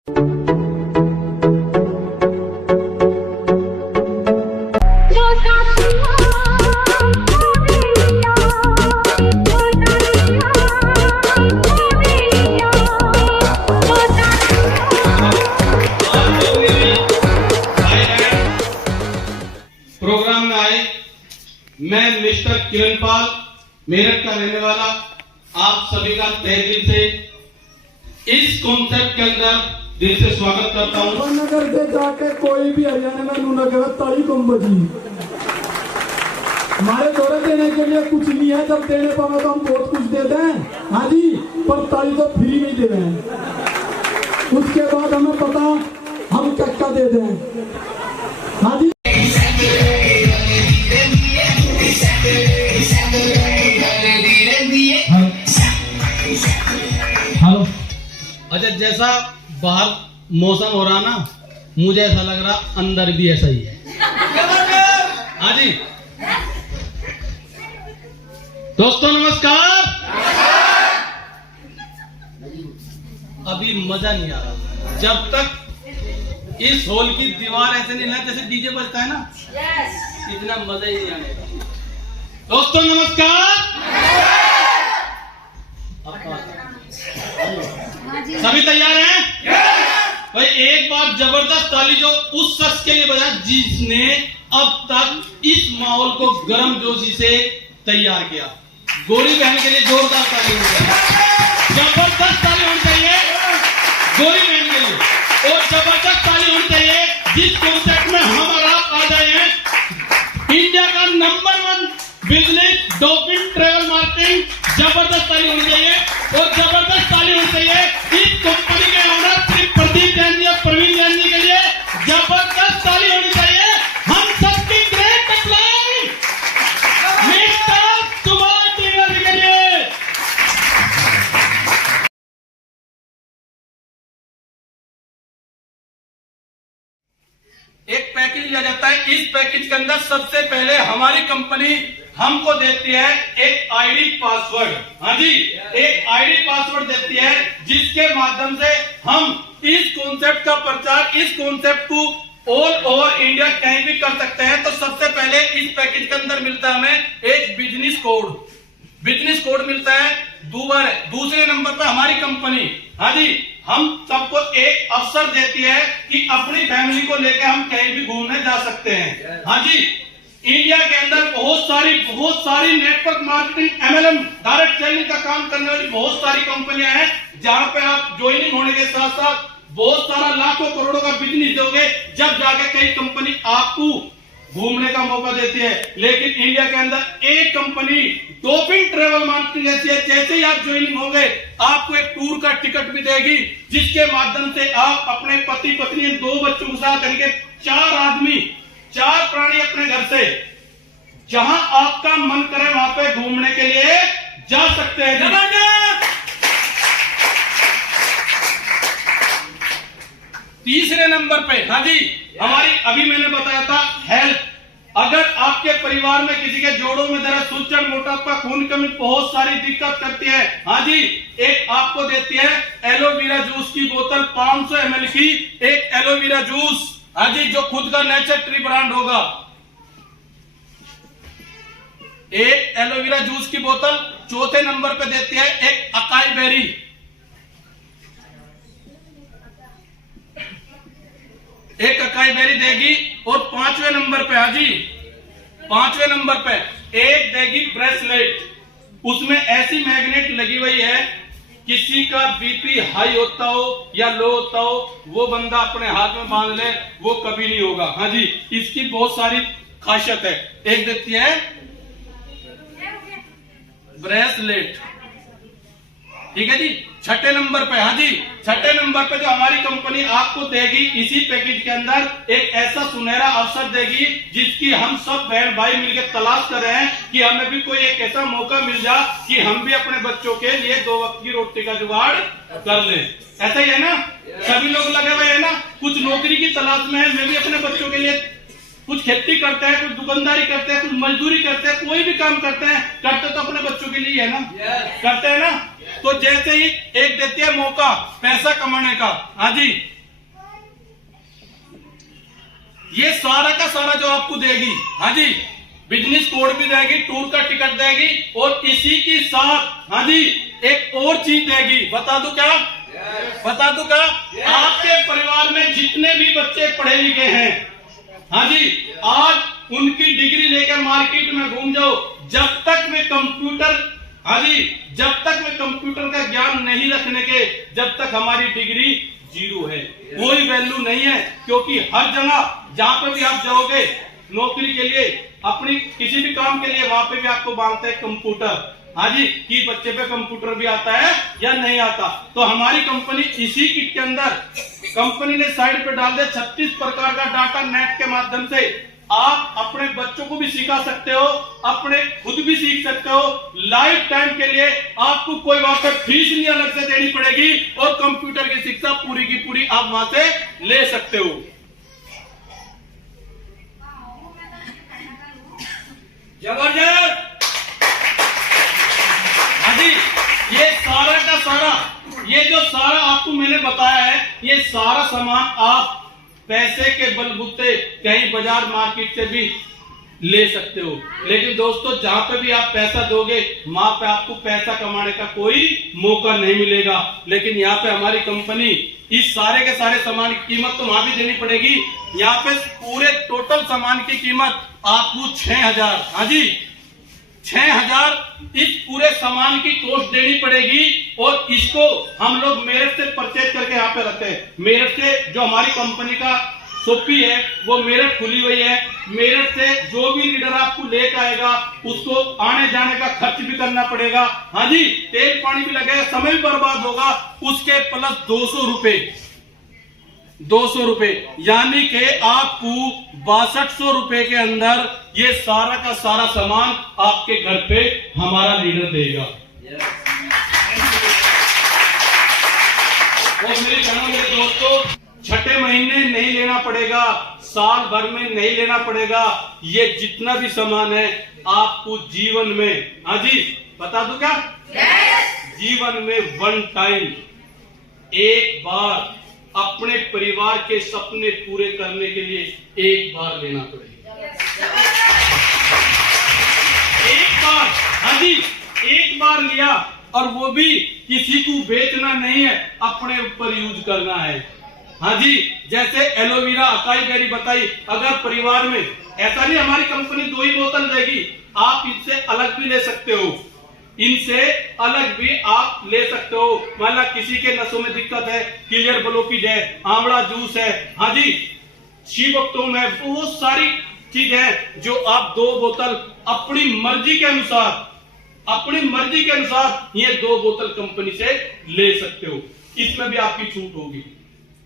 Programme में आए, मैं मिस्टर किरणपाल मेरठ का रहने वाला आप सभी का तहे दिल से इस कॉन्सेप्ट के अंदर दिल से स्वागत करता हूँ। नगर से जाके कोई भी हरियाणा में नूना गलत ताली कम बजी। हमारे दौरे देने के लिए कुछ नहीं है, जब देने पावे तो हम बहुत कुछ देते हैं, हाँ जी, पर ताली तो फ्री में दे रहे हैं। उसके बाद हमें पता हम क्या दे दें, हाँ जी। हेलो, अच्छा जैसा बाहर मौसम हो रहा ना, मुझे ऐसा लग रहा अंदर भी ऐसा ही है। हाँ जी दोस्तों नमस्कार। अभी मजा नहीं आ रहा जब तक इस हॉल की दीवार ऐसे नहीं ना जैसे डीजे बजता है ना, इतना मजा ही नहीं आएगा। दोस्तों नमस्कार। सभी तैयार हैं? भाई एक बार जबरदस्त ताली जो उस शख्स के लिए बजा जिसने अब तक इस माहौल को गर्म जोशी से तैयार किया। गोरी बहन के लिए जोरदार ताली होनी चाहिए, जबरदस्त ताली होनी चाहिए गोरी बहन के लिए, और जबरदस्त ताली होनी चाहिए जिस कॉन्सेप्ट में हम और आप आ जाए हैं, इंडिया का number 1 business dolphin travel marketing. जबरदस्त ताली होनी चाहिए, और जबरदस्त ताली होनी चाहिए इस कंपनी के ओनर श्री प्रदीप जैन जी और प्रवीण जैन जी के लिए। जबरदस्त ताली होनी चाहिए हम सबकी ग्रेट अप्लाई मिस्टर सुभाष जी के लिए। एक पैकेज लिया जाता है, इस पैकेज के अंदर सबसे पहले हमारी कंपनी हमको देती है एक आईडी पासवर्ड। हाँ जी, एक आईडी पासवर्ड देती है जिसके माध्यम से हम इस कॉन्सेप्ट का प्रचार, इस कॉन्सेप्ट को ऑल ओवर इंडिया कहीं भी कर सकते हैं। तो सबसे पहले इस पैकेज के अंदर मिलता है हमें एक बिजनेस कोड मिलता है। दूसरे नंबर पर हमारी कंपनी, हाँ जी, हम सबको एक अवसर देती है कि अपनी फैमिली को लेकर हम कहीं भी घूमने जा सकते हैं। हाँ जी, इंडिया के अंदर बहुत सारी network marketing, MLM, direct selling का काम करने वाली बहुत सारी कंपनियां हैं, जहां पे आप ज्वाइनिंग होने के साथ साथ बहुत सारा लाखों करोड़ों का बिजनेस दोगे, जब जाके कई कंपनी आपको घूमने का मौका देती है। लेकिन इंडिया के अंदर एक कंपनी डॉल्फिन ट्रेवल मार्केटिंग ऐसी है, जैसे ही आप ज्वाइनिंग होंगे आपको एक टूर का टिकट भी देगी, जिसके माध्यम से आप अपने पति पत्नी 2 बच्चों के साथ करके 4 आदमी 4 प्राणी अपने घर से जहां आपका मन करे वहां पे घूमने के लिए जा सकते हैं। तीसरे नंबर पे, हाँ जी, हमारी अभी मैंने बताया था हेल्थ। अगर आपके परिवार में किसी के जोड़ों में दर्द, सूजन, मोटापा, खून कमी, बहुत सारी दिक्कत करती है, हाँ जी, एक आपको देती है एलोवेरा जूस की बोतल 500 ml की, एक एलोवेरा जूस, हाँ जी, जो खुद का नेचर ट्री ब्रांड होगा। एक एलोवेरा जूस की बोतल। चौथे नंबर पे देती है एक अकाई बेरी, एक अकाई बेरी देगी। और 5वें नंबर पे, हाँ जी, 5वें नंबर पे एक देगी ब्रेसलेट। उसमें ऐसी मैग्नेट लगी हुई है, किसी का बीपी हाई होता हो या लो होता हो, वो बंदा अपने हाथ में बांध ले, वो कभी नहीं होगा। हाँ जी, इसकी बहुत सारी खासियत है। एक देती है ब्रेसलेट, ठीक है जी। 6ठे नंबर पे, हाँ जी, 6ठे नंबर पे जो हमारी कंपनी आपको देगी इसी पैकेज के अंदर एक ऐसा सुनहरा अवसर देगी जिसकी हम सब बहन भाई मिलकर तलाश कर रहे हैं कि हमें भी कोई एक ऐसा मौका मिल जाए कि हम भी अपने बच्चों के लिए 2 वक्त की रोटी का जुगाड़ कर लें। ऐसा ही है ना, सभी लोग लगे हुए हैं ना, कुछ नौकरी की तलाश में है। मैं भी अपने बच्चों के लिए कुछ खेती करते हैं, कुछ दुकानदारी करते हैं, कुछ मजदूरी करते हैं, कोई भी काम करते हैं, करते तो अपने बच्चों के लिए है ना, करते हैं ना। तो जैसे ही एक देती है मौका पैसा कमाने का, हाँ जी, ये सारा का सारा जो आपको देगी, हाँ जी, बिजनेस कोड भी देगी, टूर का टिकट देगी, और इसी के साथ, हाँ जी, एक और चीज देगी। बता दूं क्या? बता दूं क्या? आपके परिवार में जितने भी बच्चे पढ़े लिखे हैं, हाँ जी, आज उनकी डिग्री लेकर मार्केट में घूम जाओ, जब तक वे कंप्यूटर, हाँ जी, जब तक वे कंप्यूटर का ज्ञान नहीं रखने के, जब तक हमारी डिग्री जीरो है, कोई वैल्यू नहीं है। क्योंकि हर जगह जहां पर भी आप जाओगे नौकरी के लिए, अपनी किसी भी काम के लिए, वहां पे भी आपको मांगते हैं कंप्यूटर, हाँ जी, कि बच्चे पे कंप्यूटर भी आता है या नहीं आता। तो हमारी कंपनी इसी किट के अंदर कंपनी ने साइड पे डाल दिया 36 प्रकार का डाटा नेट के माध्यम से आप अपने बच्चों को भी सिखा सकते हो, अपने खुद भी सीख सकते हो। लाइफ टाइम के लिए आपको कोई वहां पर फीस नहीं अलग से देनी पड़ेगी, और कंप्यूटर की शिक्षा पूरी की पूरी आप वहां से ले सकते हो। जबरदस्त। हाँ जी, ये सारा का सारा, ये जो सारा आपको मैंने बताया है, ये सारा सामान आप पैसे के बलबूते कहीं बाजार मार्केट से भी ले सकते हो। लेकिन दोस्तों, जहां पे भी आप पैसा दोगे, वहां पे आपको पैसा कमाने का कोई मौका नहीं मिलेगा। लेकिन यहाँ पे हमारी कंपनी इस सारे के सारे सामान की कीमत तो वहां भी देनी पड़ेगी। यहाँ पे पूरे टोटल सामान की कीमत आपको 6,000, हाँ जी, 6,000 इस पूरे सामान की कॉस्ट देनी पड़ेगी। और इसको हम लोग मेरठ से परचेज करके यहाँ पे रखते हैं। मेरठ से जो हमारी कंपनी का शॉपी है वो मेरठ खुली हुई है। मेरठ से जो भी लीडर आपको लेकर आएगा उसको आने जाने का खर्च भी करना पड़ेगा, हाँ जी, तेल पानी भी लगेगा, समय भी बर्बाद होगा, उसके प्लस 200 रुपए, यानी कि आपको 6200 रुपए के अंदर ये सारा का सारा सामान आपके घर पे हमारा लीडर देगा। और मेरे बहनों, मेरे दोस्तों, छठे महीने नहीं लेना पड़ेगा, साल भर में नहीं लेना पड़ेगा। ये जितना भी सामान है आपको जीवन में, हाँ जी, बता दूं क्या? जीवन में वन टाइम, एक बार अपने परिवार के सपने पूरे करने के लिए एक बार लेना पड़ेगा। एक बार, हाँ जी, एक बार लिया, और वो भी किसी को बेचना नहीं है, अपने ऊपर यूज करना है। हाँ जी, जैसे एलोवेरा, अकाई बेरी बताई, अगर परिवार में ऐसा नहीं, हमारी कंपनी 2 ही बोतल देगी, आप इससे अलग भी ले सकते हो, इनसे अलग भी आप ले सकते हो। मान लो किसी के नसों में दिक्कत है, क्लियर ब्लॉकेज है, आंवला जूस है, हाँ जी, शीबकतोम है, बहुत सारी चीज है जो आप 2 बोतल अपनी मर्जी के अनुसार, अपनी मर्जी के अनुसार ये 2 बोतल कंपनी से ले सकते हो। इसमें भी आपकी छूट होगी,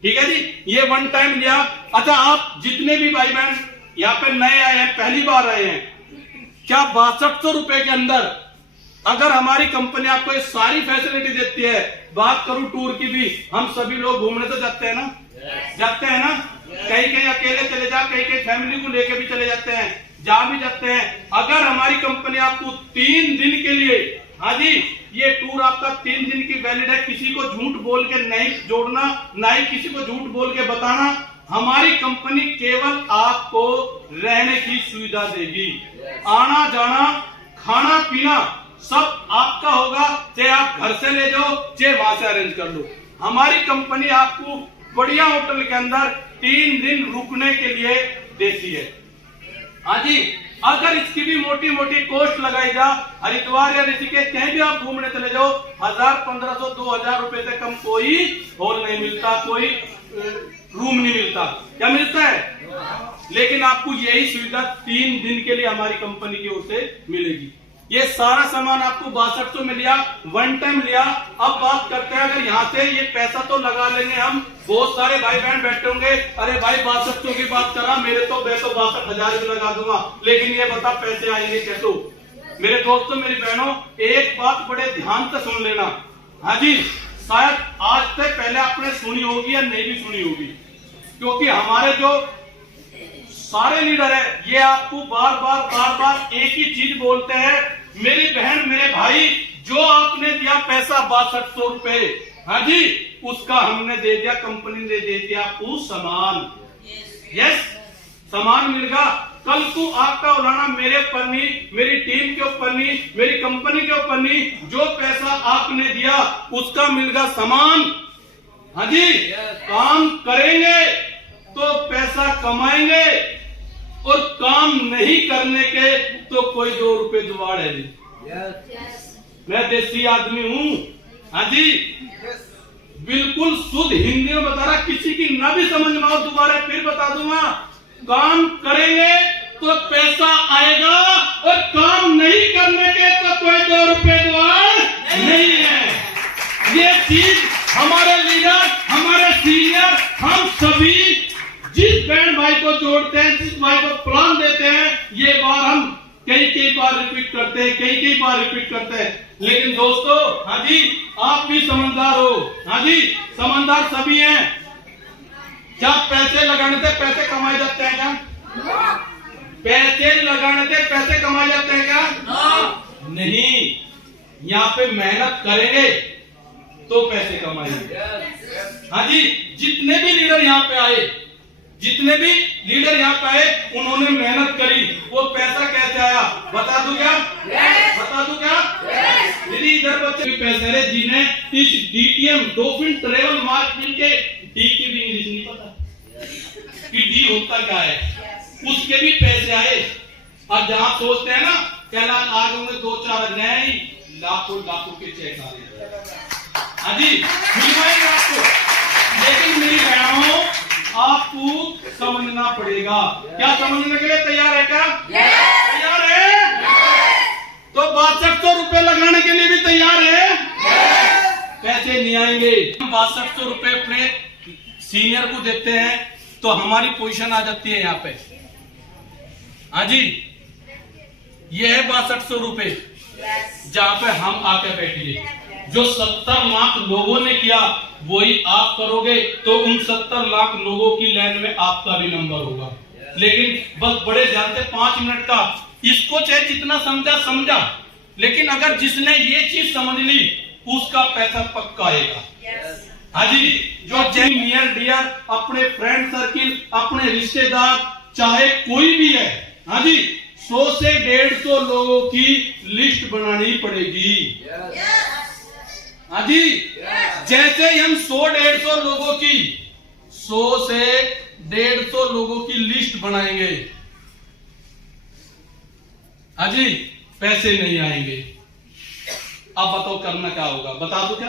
ठीक है जी। ये वन टाइम लिया। अच्छा, आप जितने भी भाई बहन यहाँ पे नए आए हैं, पहली बार आए हैं, क्या 6200 रुपए के अंदर अगर हमारी कंपनी आपको ये सारी फैसिलिटी देती है। बात करूं टूर की भी, हम सभी लोग घूमने तो जाते हैं ना, जाते हैं ना, कहीं कहीं अकेले चले जा, कहीं कहीं फैमिली को लेके भी चले जाते हैं, जहां भी जाते हैं। अगर हमारी कंपनी आपको 3 दिन के लिए, हाँ जी, ये टूर आपका 3 दिन की वैलिड है, किसी को झूठ बोल के नहीं जोड़ना, ना ही किसी को झूठ बोल के बताना। हमारी कंपनी केवल आपको रहने की सुविधा देगी, आना जाना खाना पीना सब आपका होगा, चाहे आप घर से ले जाओ चाहे वहां से अरेंज कर लो। हमारी कंपनी आपको बढ़िया होटल के अंदर 3 दिन रुकने के लिए देती है। हाँ जी, अगर इसकी भी मोटी मोटी कॉस्ट लगाई जा, हरिद्वार या ऋषिकेश कहीं भी आप घूमने चले जाओ, 1000, 1500, 2000 रुपए से कम कोई हॉल नहीं मिलता, कोई रूम नहीं मिलता। क्या मिलता है? लेकिन आपको यही सुविधा 3 दिन के लिए हमारी कंपनी की ओर से मिलेगी। ये सारा सामान आपको 6200 में लिया, वन टाइम लिया। अब बात करते हैं, अगर यहाँ से ये पैसा तो लगा लेंगे हम, बहुत सारे भाई बहन बैठे होंगे, अरे भाई 6200 की बात करा, मेरे तो 62,000 भी लगा दूंगा, लेकिन ये बता पैसे आएंगे कैसे? मेरे दोस्तों, मेरी बहनों, एक बात बड़े ध्यान से सुन लेना। हाँ जी, शायद आज से पहले आपने सुनी होगी या नहीं भी सुनी होगी, क्योंकि हमारे जो सारे लीडर है ये आपको बार बार एक ही चीज बोलते हैं, मेरी बहन मेरे भाई जो आपने दिया पैसा 6200 रुपए, हाँ जी, उसका हमने दे दिया, कंपनी ने दे दिया वो सामान। यस, सामान मिलेगा। कल को आपका उड़ाना मेरे ऊपर नहीं, मेरी टीम के ऊपर नहीं, मेरी कंपनी के ऊपर नहीं, जो पैसा आपने दिया उसका मिलेगा सामान। हाँ जी, काम करेंगे तो पैसा कमाएंगे, और काम नहीं करने के तो कोई 2 रुपए जुगाड़ है जी। मैं देसी आदमी हूँ। हाँ जी, बिल्कुल शुद्ध हिंदी में बता रहा, किसी की ना भी समझ में आओ दोबारा फिर बता दूंगा। काम करेंगे तो पैसा आएगा, और काम नहीं करने के तो कोई 2 रुपए जुगाड़ नहीं है। ये चीज हमारे लीडर, हमारे सीनियर, हम सभी जिस बहन भाई को जोड़ते हैं, जिस भाई को प्लान देते हैं, ये बार हम कई बार रिपीट करते हैं, कई बार रिपीट करते हैं। लेकिन दोस्तों, हाँ जी, आप भी समझदार हो। हाँ जी, समझदार सभी हैं। क्या पैसे लगाने से पैसे कमाए जाते हैं क्या? पैसे लगाने से पैसे कमाए जाते हैं क्या? नहीं, यहाँ पे मेहनत करेंगे तो पैसे कमाएंगे। हाँ जी, जितने भी लीडर यहाँ पे आए, जितने भी लीडर यहाँ पे आए, उन्होंने मेहनत करी। वो पैसा कैसे आया बता दूं क्या? बता दूं क्या? यदि इधर बच्चे भी पैसे रहे जिन्हें इस डीटीएम डॉल्फिन ट्रेवल मार्केट के डी की भी इंग्लिश नहीं पता कि डी होता क्या है, उसके भी पैसे आए। और जहाँ सोचते हैं ना कहला आज होंगे 2-4 नए लाखों के चेक आ रहे। हाँ जी, मिलवाएंगे आपको। लेकिन मेरी बहनों, आपको समझना पड़ेगा। क्या समझने के लिए तैयार है क्या? तैयार है? तो 6200 रुपए लगाने के लिए भी तैयार है? पैसे नहीं आएंगे। हम 6200 रुपए अपने सीनियर को देते हैं तो हमारी पोजीशन आ जाती है यहाँ पे। हाँ जी, ये है 6200 रुपए, जहाँ पे हम आके बैठिए। जो 70 लाख लोगों ने किया वही आप करोगे तो उन 70 लाख लोगों की लाइन में आपका भी नंबर होगा। लेकिन बस बड़े ध्यान से 5 मिनट का, इसको चाहे जितना समझा, लेकिन अगर जिसने ये चीज समझ ली उसका पैसा पक्का आएगा। हाँ जी, जो नियर डियर, अपने फ्रेंड सर्किल, अपने रिश्तेदार, चाहे कोई भी है, हाँ जी, 100 से 150 लोगों की लिस्ट बनानी पड़ेगी। हाँ जी, जैसे हम 100-150 लोगों की, 100 से 150 लोगों की लिस्ट बनाएंगे, हाँ जी, पैसे नहीं आएंगे। अब बताओ करना क्या होगा? बता दो क्या?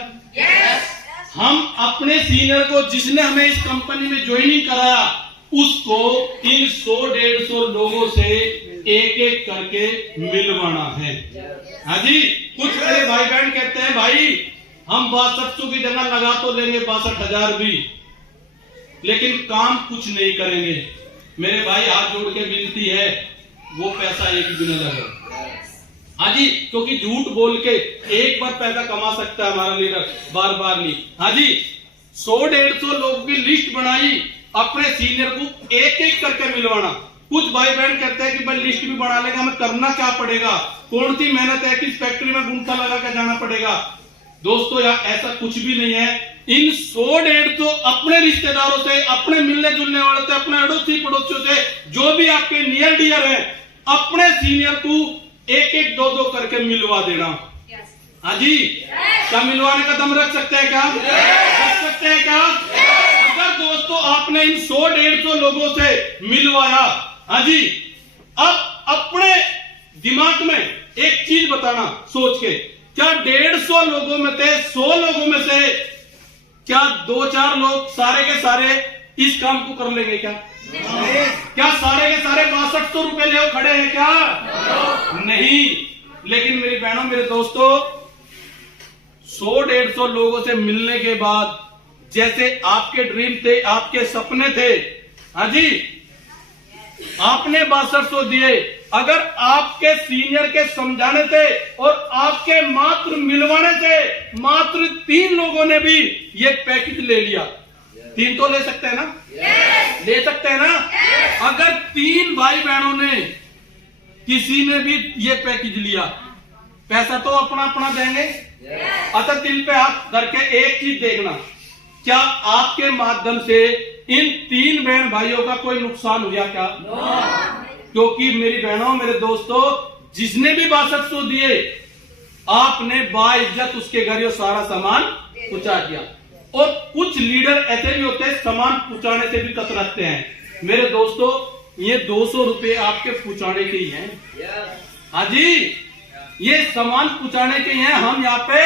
हम अपने सीनियर को, जिसने हमें इस कंपनी में ज्वाइनिंग कराया, उसको इन 100-150 लोगों से एक करके मिलवाना है। हाँ जी, कुछ मेरे भाई बहन कहते हैं भाई हम 6200 की जगह लगा तो लेंगे 62,000 भी, लेकिन काम कुछ नहीं करेंगे। मेरे भाई हाथ जोड़ के विनती है, वो पैसा एक भी न लगे। हाँ जी, क्योंकि झूठ बोल के एक बार पैसा कमा सकता है हमारा लीडर, बार बार नहीं। हाँ जी, 100-150 लोगों की लिस्ट बनाई, अपने सीनियर को एक करके मिलवाना। कुछ भाई बहन कहते हैं कि भाई लिस्ट भी बना लेगा, हमें करना क्या पड़ेगा, कौन सी मेहनत है, किस फैक्ट्री में गुंठा लगा के जाना पड़ेगा। दोस्तों यार, ऐसा कुछ भी नहीं है। इन 100-150 अपने रिश्तेदारों से, अपने मिलने जुलने वाले से, अपने अड़ोसी पड़ोसियों से, जो भी आपके नियर डियर है, अपने सीनियर को एक 2 करके मिलवा देना। हाँ जी, क्या मिलवाने का दम रख सकते हैं क्या? रख सकते हैं क्या? अगर दोस्तों आपने इन 100-150 लोगों से मिलवाया, हाँ जी, अब अपने दिमाग में एक चीज बताना सोच के, क्या 150 लोगों में से, 100 लोगों में से क्या 2-4 लोग सारे के सारे इस काम को कर लेंगे क्या? क्या सारे के सारे 6200 रुपए ले खड़े हैं क्या? नहीं। लेकिन मेरी बहनों, मेरे दोस्तों, 100-150 लोगों से मिलने के बाद, जैसे आपके ड्रीम थे, आपके सपने थे, हाँ जी, आपने 6200 दिए। अगर आपके सीनियर के समझाने से और आपके मात्र मिलवाने से मात्र 3 लोगों ने भी ये पैकेज ले लिया, 3 तो ले सकते हैं ना? ले सकते हैं ना? अगर 3 भाई बहनों ने, किसी ने भी ये पैकेज लिया, पैसा तो अपना अपना देंगे। अच्छा, दिल पे हाथ धर के एक चीज देखना, क्या आपके माध्यम से इन 3 बहन भाइयों का कोई नुकसान हुआ क्या? क्योंकि मेरी बहनों, मेरे दोस्तों, जिसने भी 6200 दिए, आपने बाइज्जत उसके घर ये सारा सामान पहुंचा दिया। और कुछ लीडर ऐसे भी होते हैं, सामान पहुंचाने से भी कतराते हैं। मेरे दोस्तों, ये 200 रुपए आपके पहुंचाने के ही हैं। हाँ जी, ये सामान पहुंचाने के ही हैं। हम यहाँ पे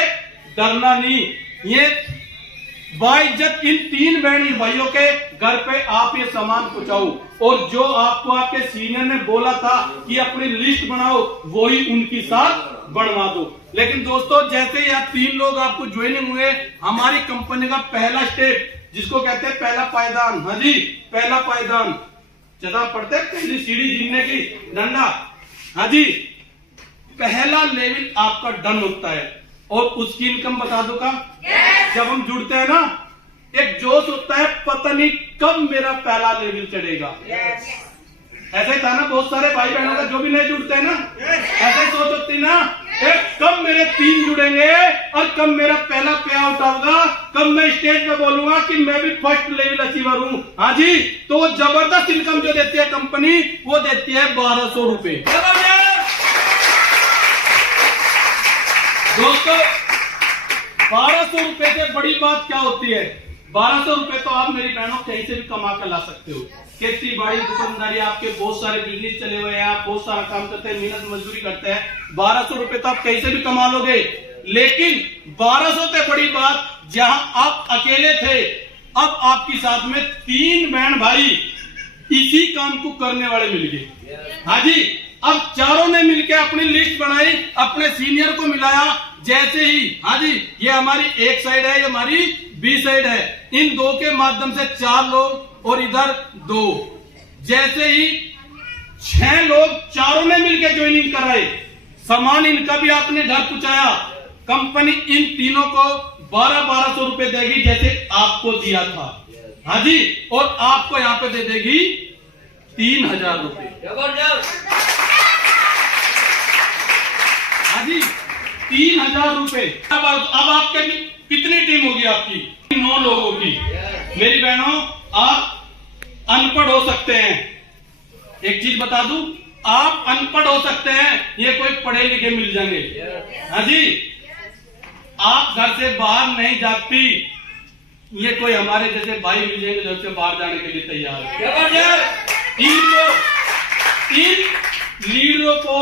डरना नहीं। ये बाइज्जत इन 3 बहन भाइयों के घर पे आप ये सामान पहुंचाओ। और जो आपको आपके सीनियर ने बोला था कि अपनी लिस्ट बनाओ, वही उनके साथ बनवा दो। लेकिन दोस्तों, जैसे ही आप 3 लोग आपको ज्वाइनिंग हुए, हमारी कंपनी का पहला स्टेप, जिसको कहते हैं पहला पायदान, हाँ जी, पहला पायदान जगह पड़ते हैं, पहली सीढ़ी जीतने की डंडा, हाँ जी, पहला लेवल आपका डन होता है। और उसकी इनकम बता दो का, जब हम जुड़ते हैं ना, एक जोश होता है, पता नहीं कब मेरा पहला लेवल चढ़ेगा। ऐसा ही था ना, बहुत सारे भाई बहनों का जो भी नहीं जुड़ते हैं ना, ऐसे ही सोच होती ना, कब मेरे 3 जुड़ेंगे और कब मेरा पहला पे आउट होगा, कब मैं स्टेज पे बोलूंगा कि मैं भी फर्स्ट लेवल अचीवर हूँ। हाँ जी, तो वो जबरदस्त इनकम जो देती है कंपनी, वो देती है 1200 रुपए। दोस्तों, 1200 रुपए से बड़ी बात क्या होती है? 1200 रुपए तो आप मेरी बहनों कहीं से भी कमा कर ला सकते हो। खेती बाड़ी दुकानदारी, आपके बहुत सारे बिजनेस चले हुए हैं, आप बहुत सारा काम करते हैं, मेहनत मजदूरी करते हैं, 1200 रुपए तो आप कहीं से भी कमा लोगे। लेकिन 1200 से बड़ी बात, जहां आप अकेले थे, अब आपके साथ में 3 बहन भाई इसी काम को करने वाले मिल गए। हाँ जी, अब चारों ने मिलकर अपनी लिस्ट बनाई, अपने सीनियर को मिलाया। जैसे ही, हाँ जी, ये हमारी एक साइड है, ये हमारी बी साइड है, इन 2 के माध्यम से 4 लोग और इधर 2, जैसे ही 6 लोग चारों ने मिलकर ज्वाइनिंग कराए, सामान इनका भी आपने घर पहुंचाया। कंपनी इन तीनों को 1200 रुपए देगी, जैसे आपको दिया था। हाँ जी, और आपको यहाँ पे दे देगी 3000 रुपए। हाँ जी, 3000 रुपए। अब आपके कितनी टीम होगी आपकी? 9 लोगों की। मेरी बहनों, आप अनपढ़ हो सकते हैं, एक चीज बता दूं, आप अनपढ़ हो सकते हैं, ये कोई पढ़े लिखे मिल जाएंगे। हाँ जी, आप घर से बाहर नहीं जाती, ये कोई हमारे जैसे भाई मिल जाएंगे घर से बाहर जाने के लिए तैयार है। इन लीडरों को,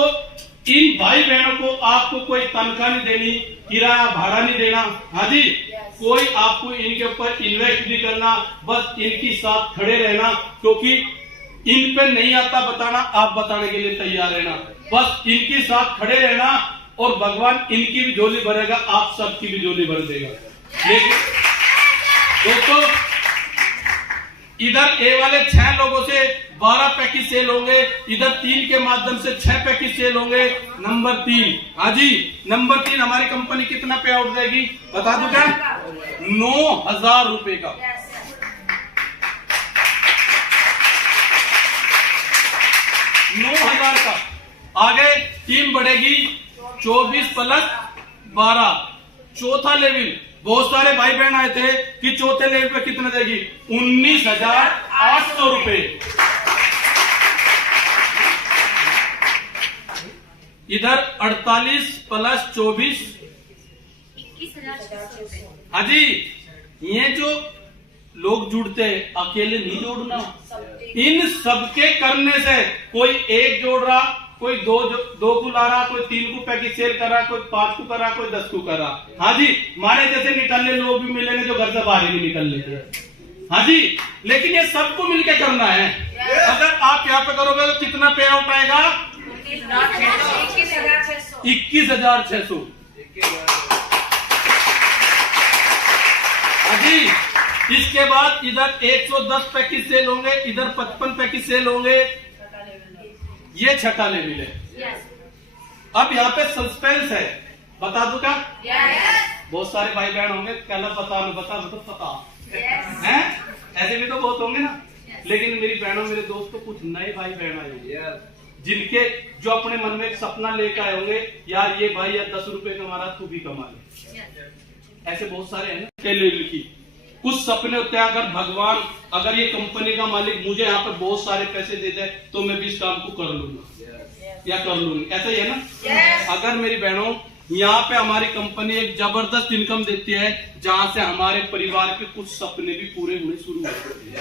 इन भाई बहनों को आपको कोई तनख्वाह नहीं देनी, किराया भाड़ा नहीं देना। हाँ जी, कोई आपको इनके ऊपर इन्वेस्ट नहीं करना, बस इनकी साथ खड़े रहना, क्योंकि इन पे नहीं आता बताना, आप बताने के लिए तैयार रहना। बस इनके साथ खड़े रहना और भगवान इनकी भी झोली भरेगा, आप सबकी भी झोली भर देगा। लेकिन दोस्तों, इधर ए वाले 6 लोगों से 12 पैकेज सेल होंगे, इधर 3 के माध्यम से 6 पैकेज सेल होंगे। नंबर 3, हाँ जी, नंबर 3 हमारी कंपनी कितना पे आउट देगी बता दो क्या? 9000 रुपए का। 9000 का। आगे टीम बढ़ेगी 24 + 12, चौथा लेवल। बहुत सारे भाई बहन आए थे कि चौथे लेवल पे कितने देगी? 19,800 रुपए। इधर 48 + 24, 21,600। हाँ जी, ये जो लोग जुड़ते हैं, अकेले नहीं जोड़ना, इन सबके करने से कोई एक जोड़ रहा, कोई दो को ला रहा, कोई 3 को पैकेज सेल कर रहा, कोई 5 को कर रहा, कोई 10 को कर रहा। हाँ जी, हमारे जैसे निकलने लोग भी मिलेंगे जो घर से बाहर ही निकल लेते हैं। हाँ जी, लेकिन ये सबको मिलकर करना है। अगर आप यहाँ पे करोगे तो कितना पे आउट आएगा? 21,600। हाँ जी, इसके बाद इधर 110 पैकेज सेल होंगे, इधर 55 पैकेज सेल होंगे। ये छठा लेवल है। अब यहाँ पे सस्पेंस है, बता दूं क्या? बहुत सारे भाई बहन होंगे, कहना पता नहीं बता मतलब पता है, ऐसे भी तो बहुत होंगे ना। लेकिन मेरी बहनों, मेरे दोस्तों, कुछ नए भाई बहन आए जिनके जो अपने मन में एक सपना लेकर आए होंगे, यार ये भाई यार 10 रुपए कमा रहा, तू भी कमा ले। ऐसे बहुत सारे हैं ना लेवल की। कुछ सपने होते हैं, अगर भगवान, अगर ये कंपनी का मालिक मुझे यहाँ पर बहुत सारे पैसे दे दे तो मैं भी इस काम को कर लूंगा या कर लूंगी, ऐसा ही है ना। अगर मेरी बहनों यहाँ पे हमारी कंपनी एक जबरदस्त इनकम देती है, जहाँ से हमारे परिवार के कुछ सपने भी पूरे होने शुरू हो जाते हैं।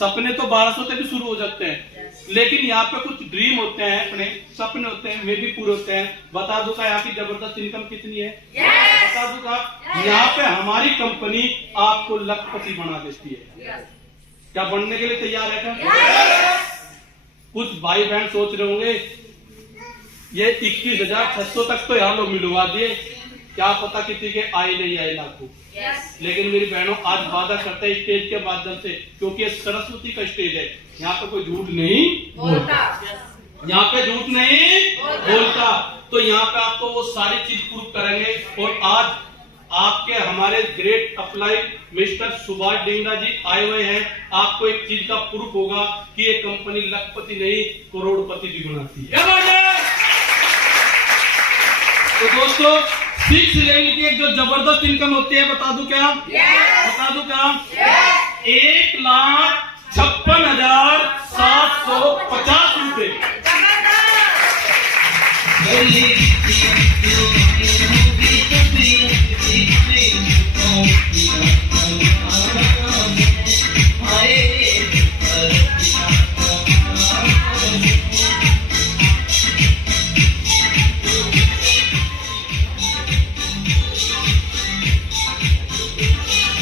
सपने तो 1200 से भी शुरू हो जाते हैं, लेकिन यहाँ पे कुछ ड्रीम होते हैं, अपने सपने होते हैं, वे भी पूरे होते हैं। बता दूं का यहाँ की जबरदस्त इनकम कितनी है? बता दूं का यहाँ पे हमारी कंपनी आपको लखपति बना देती है। क्या बनने के लिए तैयार है क्या? कुछ भाई बहन सोच रहे होंगे ये 21,600 तक तो यहाँ लोग मिलवा दिए, क्या पता किसी के आए नहीं आए लाखों। लेकिन मेरी बहनों आज वादा करते हैं स्टेज के माध्यम से, क्योंकि ये सरस्वती का स्टेज है, यहाँ पे कोई झूठ नहीं बोलता, यहाँ पे झूठ नहीं बोलता। तो यहाँ पे आपको वो सारी चीज प्रूफ करेंगे। और आज आपके हमारे ग्रेट अप्लाई मिस्टर सुभाष डिंगरा जी आए हुए हैं, आपको एक चीज का प्रूफ होगा कि ये कंपनी लखपति नहीं करोड़पति भी बनाती है। तो दोस्तों 6 लेवल की एक जो जबरदस्त इनकम होती है, बता दूं क्या? बता दूं क्या? 1,56,750 रुपए।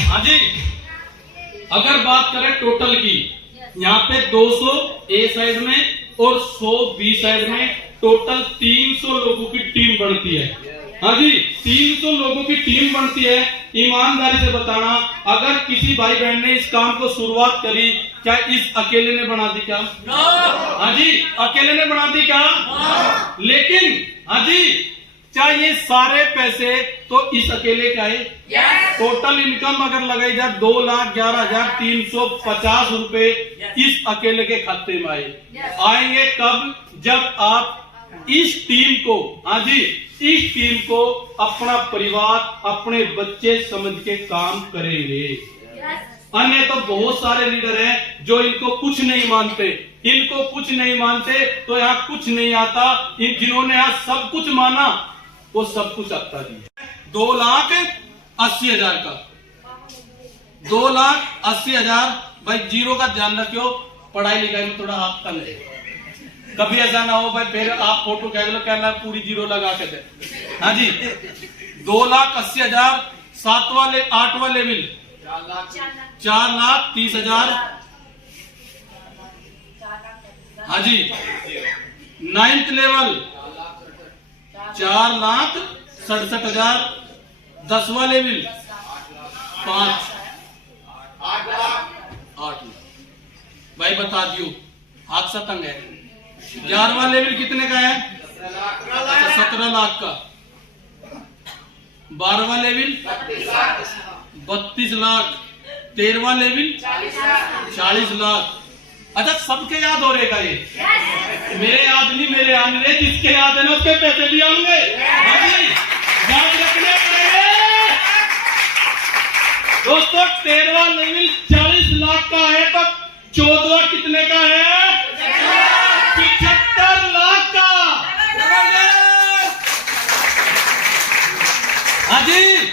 हाँ जी, अगर बात करें टोटल की, यहाँ पे 200 ए साइड में और 100 बी साइड में, टोटल 300 लोगों की टीम बनती है। हाँ जी, 300 लोगों की टीम बनती है। ईमानदारी से बताना, अगर किसी भाई बहन ने इस काम को शुरुआत करी, क्या इस अकेले ने बना दी क्या? हाँ जी, अकेले ने बना दी क्या? लेकिन हाँ जी, क्या ये सारे पैसे तो इस अकेले का है? टोटल इनकम अगर लगाई जाए 2,11,350 रुपए इस अकेले के खाते में आएंगे। कब? जब आप इस टीम को, हाँ जी, इस टीम को अपना परिवार, अपने बच्चे समझ के काम करेंगे। अन्य तो बहुत सारे लीडर हैं जो इनको कुछ नहीं मानते, इनको कुछ नहीं मानते तो यहाँ कुछ नहीं आता। जिन्होंने यहाँ सब कुछ माना वो सब कुछ आता भी है। 2,80,000 का 2,80,000। भाई जीरो का ध्यान रखियो, पढ़ाई लिखाई में थोड़ा हाथ तंग है, कभी ऐसा ना हो भाई फिर आप फोटो कहना पूरी जीरो लगा के दे। हाँ जी, 2,80,000। 8वां लेवल 4,30,000। हाँ जी, 9th लेवल 4,67,000। 10वां लेवल 8 लाख। भाई बता दियो, हाथ सा तंग है। 11वां लेवल कितने का है? 17 लाख का। 12वां लेवल 32 लाख। 13वां लेवल 40 लाख। अच्छा, सबके याद हो रहेगा ये? मेरे याद नहीं, मेरे याद नहीं, जिसके याद है ना उसके पैसे भी आएंगे। याद रखने पड़ेंगे दोस्तों। 13वां लेवल 40 लाख का है, तो 14वां कितने का है? 75 लाख का। हाँ जी,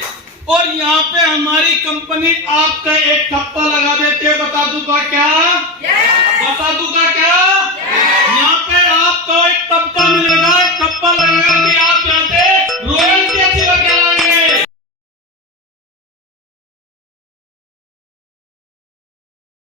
और यहाँ पे हमारी कंपनी आपका एक ठप्पा लगा देती है, बता दूं का क्या?